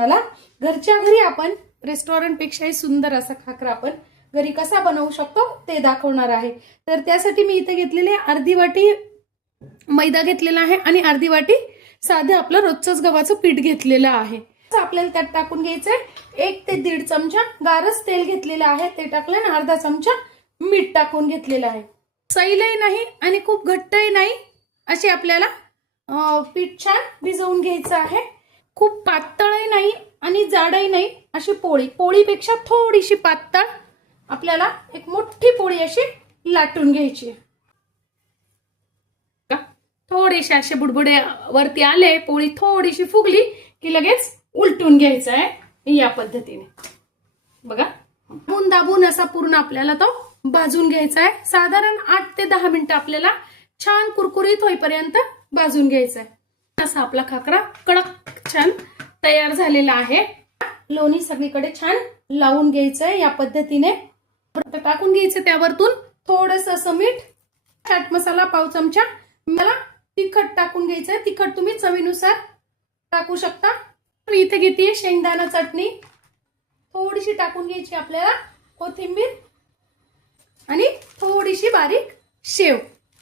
मला घरच्या घरी आपण रेस्टॉरंट पेक्षाही सुंदर असा खाकरा आपण घरी कसा बनवू शकतो ते दाखवणार आहे। तर त्यासाठी मी इथे घेतलेले अर्धी वाटी मैदा घेतलेला आहे आणि अर्धी वाटी साधं आपलं रोजचंच गव्हाचं पीठ घेतलेलं आहे। आपल्याला त्यात टाकून घ्यायचंय 1 ते 1.5 चमचा गारच तेल घेतलेलं आहे, ते टाकलं ना अर्धा चमचा मीठ टाकून घेतलेलं आहे। सैलही नाही आणि खूप घट्टही नाही असे आपल्याला पीठ छान भिजवून घ्यायचं आहे। खूप पातळही नाही आणि जाडही नाही, अशी पोळीपेक्षा थोडीशी पातळ आपल्याला एक मोठी पोळी अशी लाटून घ्यायची। थोडेसे असे बुडबुडे वरती आले, पोळी थोडीशी फुगली की लगेच उलटून घ्यायचं आहे या पद्धतीने। बघा दाबून असा पूर्ण आपल्याला तो भाजून घ्यायचा आहे। साधारण 8 ते 10 मिनिटं आपल्याला छान कुरकुरीत होईपर्यंत भाजून घ्यायचा आहे। असा आपला खाकरा कडक छान तयार झालेला आहे। लोणी सगळीकडे छान लावून घ्यायचंय या पद्धतीने। टाकून घ्यायचं त्यावरतून थोडंसं असं मीठ, चाट मसाला पाव चमचा, मला तिखट टाकून घ्यायचंय। तिखट तुम्ही चवीनुसार टाकू शकता। मी इथे घेते शेंगदाणा चटणी थोडीशी टाकून घ्यायची आपल्याला, कोथिंबीर आणि थोडीशी बारीक शेव।